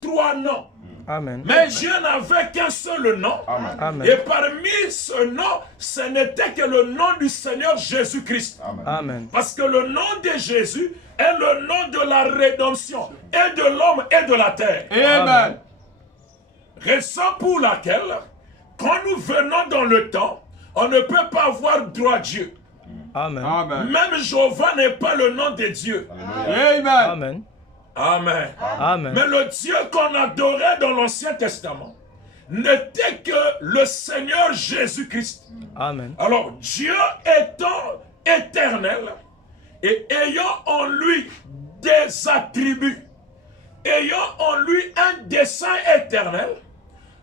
trois noms. Amen. Mais Dieu n'avait qu'un seul nom. Amen. Et parmi ce nom, ce n'était que le nom du Seigneur Jésus-Christ. Amen. Parce que le nom de Jésus est le nom de la rédemption et de l'homme et de la terre. Amen. Raison pour laquelle, quand nous venons dans le temps, on ne peut pas avoir droit à Dieu. Amen. Amen. Même Jéhovah n'est pas le nom de Dieu. Amen. Amen. Amen. Amen. Mais le Dieu qu'on adorait dans l'Ancien Testament n'était que le Seigneur Jésus-Christ. Amen. Alors, Dieu étant éternel et ayant en lui des attributs, ayant en lui un dessein éternel,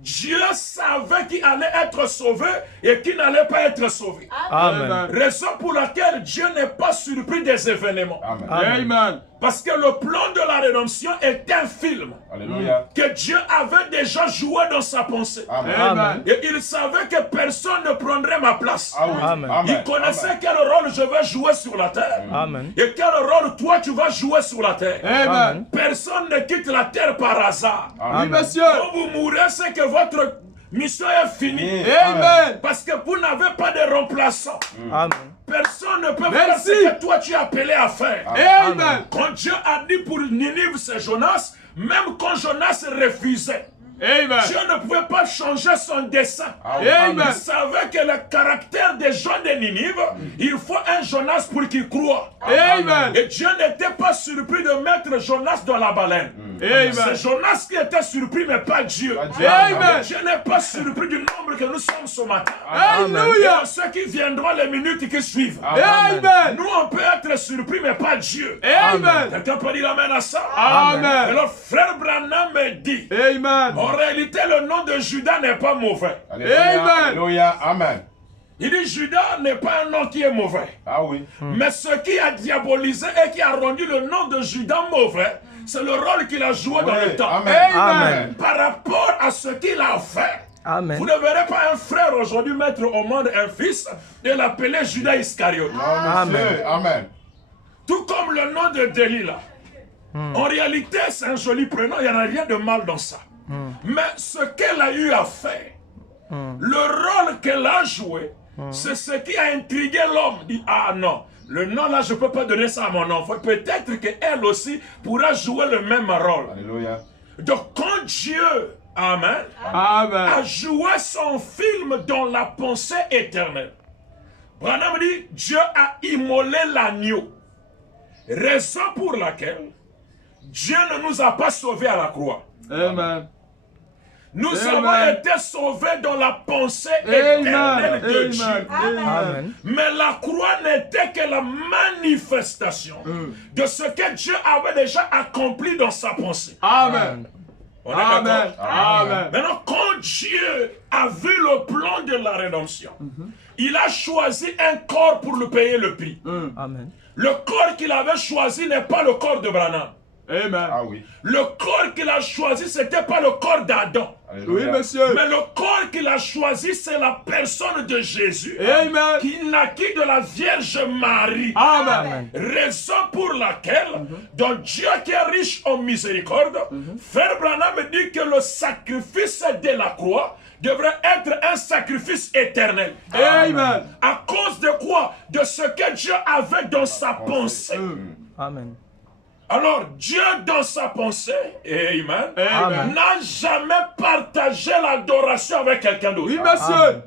Dieu savait qu'il allait être sauvé et qu'il n'allait pas être sauvé. Amen. Raison pour laquelle Dieu n'est pas surpris des événements. Amen. Parce que le plan de la rédemption est un film Alléluia. que Dieu avait déjà joué dans sa pensée. Amen. Et il savait que personne ne prendrait ma place. Ah oui. Amen. Il connaissait quel rôle je vais jouer sur la terre. Amen. Et quel rôle toi tu vas jouer sur la terre. Amen. Personne ne quitte la terre par hasard. Oui, monsieur. Quand vous mourrez, c'est que votre mission est finie. Amen. Parce que vous n'avez pas de remplaçant. Amen. Personne ne peut faire Merci. ce que toi tu es appelé à faire. Amen. Quand Dieu a dit pour Ninive, c'est Jonas, même quand Jonas refusait, Amen. Dieu ne pouvait pas changer son dessein. Amen. Il savait que le caractère des gens de Ninive, il faut un Jonas pour qu'ils croient. Amen. Et Dieu n'était pas surpris de mettre Jonas dans la baleine. Amen. C'est Jonas qui était surpris, mais pas Dieu. Amen. Dieu n'est pas surpris du nombre que nous sommes ce matin. Et Alléluia. ceux qui viendront les minutes qui suivent. Amen. Nous, on peut être surpris, mais pas Dieu. Amen. Quelqu'un peut dire amen à ça? Amen. Alors, frère Branham me dit, Amen. en réalité, le nom de Judas n'est pas mauvais. Amen. Alléluia. Amen. Il dit, Judas n'est pas un nom qui est mauvais. Ah oui. Mais ce qui a diabolisé et qui a rendu le nom de Judas mauvais, c'est le rôle qu'il a joué dans le temps. Amen. Amen. Par rapport à ce qu'il a fait, Amen. vous ne verrez pas un frère aujourd'hui mettre au monde un fils et l'appeler Judas Iscariote. Amen. Amen. Tout comme le nom de Delilah. En réalité, c'est un joli prénom, il n'y en a rien de mal dans ça. Mais ce qu'elle a eu à faire, le rôle qu'elle a joué, c'est ce qui a intrigué l'homme. Il dit, ah non, le nom là, je ne peux pas donner ça à mon enfant. Peut-être qu'elle aussi pourra jouer le même rôle. Alléluia. Donc quand Dieu, amen, Amen. a joué son film dans la pensée éternelle, Branham dit, Dieu a immolé l'agneau. Raison pour laquelle Dieu ne nous a pas sauvés à la croix. Amen. Nous Amen. avons été sauvés dans la pensée Amen. éternelle de Dieu. Amen. Mais la croix n'était que la manifestation de ce que Dieu avait déjà accompli dans sa pensée. Amen. On est Amen. d'accord? Amen. Maintenant, quand Dieu a vu le plan de la rédemption, il a choisi un corps pour le payer le prix. Amen. Le corps qu'il avait choisi n'est pas le corps de Branham. Amen. Ah oui. Le corps qu'il a choisi, ce n'était pas le corps d'Adam. Oui, Alléluia. monsieur. Mais le corps qu'il a choisi, c'est la personne de Jésus Amen. qui naquit de la Vierge Marie. Amen. Raison pour laquelle, dans Dieu qui est riche en miséricorde, Frère Branham dit que le sacrifice de la croix devrait être un sacrifice éternel. Amen. À cause de quoi? De ce que Dieu avait dans sa pensée. Amen. Alors, Dieu dans sa pensée, amen, Amen. n'a jamais partagé l'adoration avec quelqu'un d'autre. Oui, monsieur.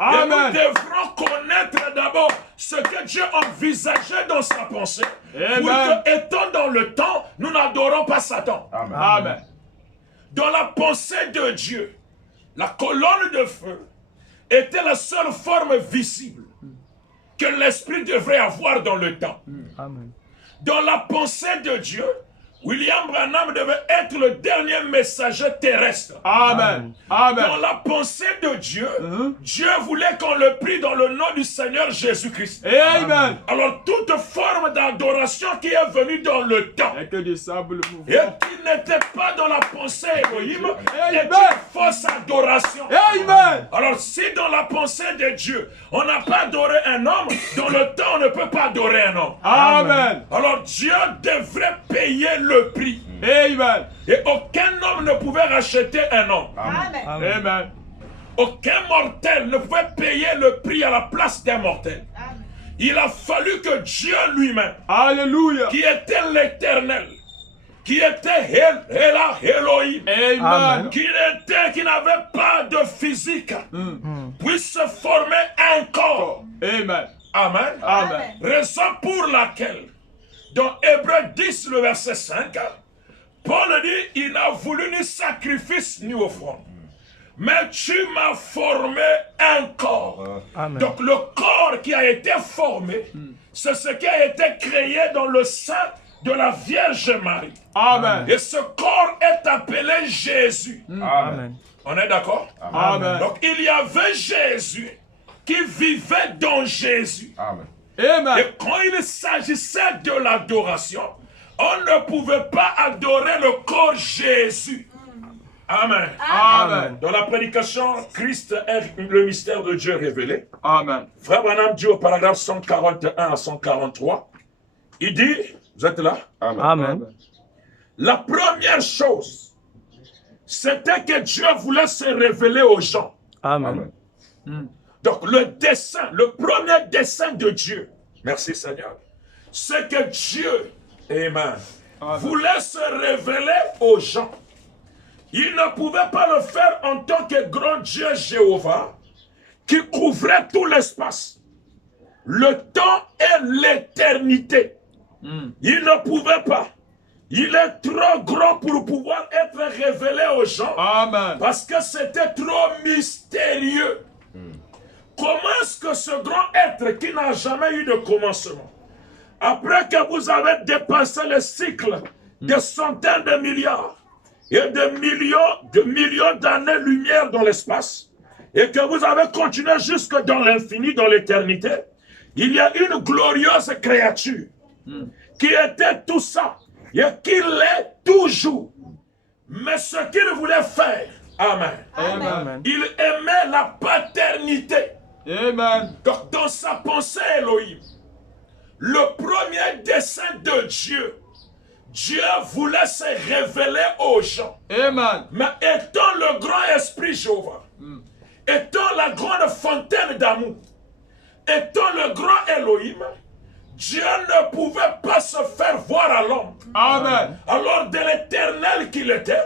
Et nous Amen. devrons connaître d'abord ce que Dieu envisageait dans sa pensée. Amen. Pour que, étant dans le temps, nous n'adorons pas Satan. Amen. Amen. Dans la pensée de Dieu, la colonne de feu était la seule forme visible que l'Esprit devrait avoir dans le temps. Amen. Dans la pensée de Dieu, William Branham devait être le dernier messager terrestre. Amen. Dans Amen. la pensée de Dieu, Dieu voulait qu'on le prie dans le nom du Seigneur Jésus-Christ. Amen. Alors toute forme d'adoration qui est venue dans le temps Et que du sable et mouvant. qui n'était pas dans la pensée Élohim est Amen. une fausse adoration. Amen. Alors si dans la pensée de Dieu, on n'a pas adoré un homme, dans le temps on ne peut pas adorer un homme. Amen. Alors Dieu devrait payer le prix. Amen. Et aucun homme ne pouvait racheter un homme. Amen. Amen. Aucun mortel ne pouvait payer le prix à la place d'un mortel. Amen. Il a fallu que Dieu lui-même, Alléluia. qui était l'Éternel, qui était Elohim, Amen. qui n'avait pas de physique, puisse se former un corps. Amen. Amen. Amen. Raison pour laquelle, dans Hébreux 10, le verset 5, Paul dit, il n'a voulu ni sacrifice ni offrande. Mais tu m'as formé un corps. Amen. Donc le corps qui a été formé, c'est ce qui a été créé dans le sein de la Vierge Marie. Amen. Et ce corps est appelé Jésus. Amen. On est d'accord? Amen. Donc il y avait Jésus qui vivait dans Jésus. Amen. Amen. Et quand il s'agissait de l'adoration, on ne pouvait pas adorer le corps Jésus. Amen. Amen. Dans la prédication, Christ est le mystère de Dieu révélé. Amen. Frère Branham dit au paragraphe 141 à 143, il dit, vous êtes là? Amen. La première chose, c'était que Dieu voulait se révéler aux gens. Amen. Donc le dessein, le premier dessein de Dieu, merci Seigneur, c'est que Dieu, Amen, voulait se révéler aux gens. Il ne pouvait pas le faire en tant que grand Dieu Jéhovah qui couvrait tout l'espace, le temps et l'éternité. Il ne pouvait pas. Il est trop grand pour pouvoir être révélé aux gens. Amen. Parce que c'était trop mystérieux. Comment est-ce que ce grand être qui n'a jamais eu de commencement, après que vous avez dépassé le cycle de centaines de milliards et de millions d'années-lumière dans l'espace, et que vous avez continué jusque dans l'infini, dans l'éternité, il y a une glorieuse créature qui était tout ça et qui l'est toujours. Mais ce qu'il voulait faire, Amen, Amen. il aimait la paternité. Amen. Donc dans sa pensée Elohim, le premier dessein de Dieu, Dieu voulait se révéler aux gens. Amen. Mais étant le grand esprit Jéhovah, étant la grande fontaine d'amour, étant le grand Elohim, Dieu ne pouvait pas se faire voir à l'homme. Amen. Alors de l'éternel qu'il était,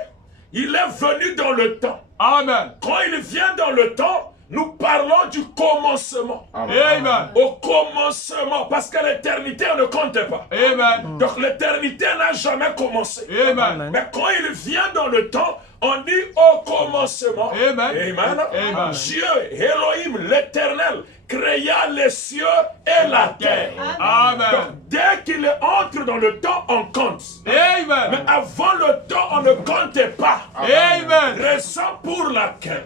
il est venu dans le temps. Amen. Quand il vient dans le temps, nous parlons du commencement. Amen. Au commencement, parce que l'éternité ne compte pas. Amen. Donc l'éternité n'a jamais commencé. Amen. Mais quand il vient dans le temps, on dit au commencement. Amen. Amen. Amen. Dieu, Elohim, l'éternel, créa les cieux et la terre. Amen. Donc dès qu'il entre dans le temps, on compte. Mais Amen. avant le temps, on ne comptait pas. Amen. Raison pour laquelle,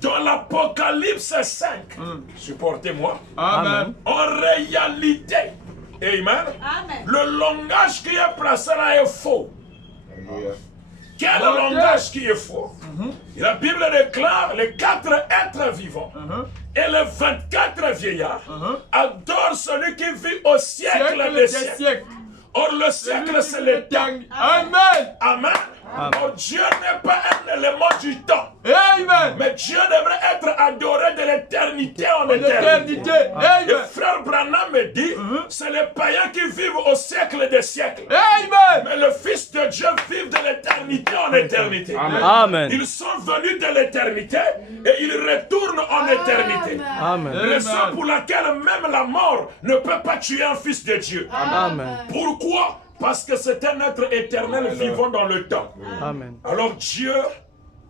dans l'Apocalypse 5, supportez-moi, Amen. en réalité, Amen, Amen. le langage qui est placé là est faux. Quel est le langage qui est faux? Et la Bible déclare les 4 êtres vivants et les 24 vieillards adorent celui qui vit au siècle des siècles. Or le siècle c'est le temps. Amen. Amen. Or Dieu n'est pas un élément du temps. Amen. Mais Dieu devrait être adoré de l'éternité en éternité. L'éternité. Et Amen. frère Branham me dit, c'est les païens qui vivent au siècle des siècles. Amen. Mais le Fils de Dieu vit de l'éternité en éternité. Amen. Ils sont venus de l'éternité et ils retournent en éternité. Amen. Raison pour laquelle même la mort ne peut pas tuer un fils de Dieu. Amen. Pourquoi? Parce que c'est un être éternel vivant dans le temps. Amen. Alors Dieu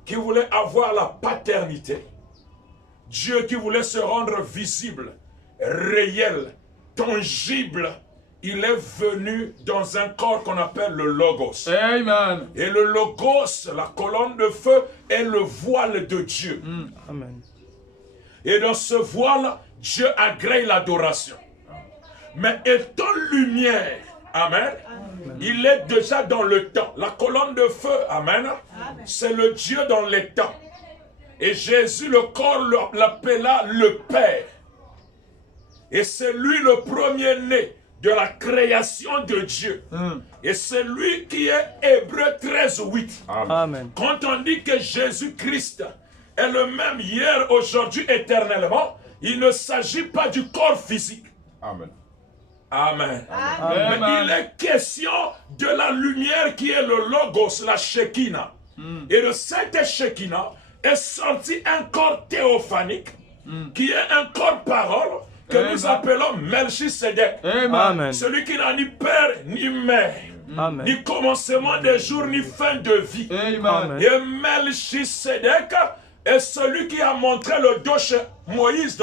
qui voulait avoir la paternité, Dieu qui voulait se rendre visible, réel, tangible, il est venu dans un corps qu'on appelle le Logos. Amen. Et le Logos, la colonne de feu, est le voile de Dieu. Amen. Et dans ce voile, Dieu agrée l'adoration. Mais étant lumière, Amen, il est déjà dans le temps. La colonne de feu, Amen, c'est le Dieu dans les temps. Et Jésus, le corps, l'appela le Père. Et c'est lui le premier-né de la création de Dieu. Et c'est lui qui est Hébreux 13:8. Amen. Quand on dit que Jésus-Christ est le même hier, aujourd'hui, éternellement, il ne s'agit pas du corps physique. Amen. Amen. Amen. Mais il est question de la lumière qui est le Logos, la Shekinah. Et de cette Shekinah est sorti un corps théophanique, qui est un corps parole, que nous appelons Melchisedec. Amen. Celui qui n'a ni père ni mère, Amen. ni commencement des jours, ni fin de vie. Amen. Et Melchisedec est celui qui a montré le dos chez Moïse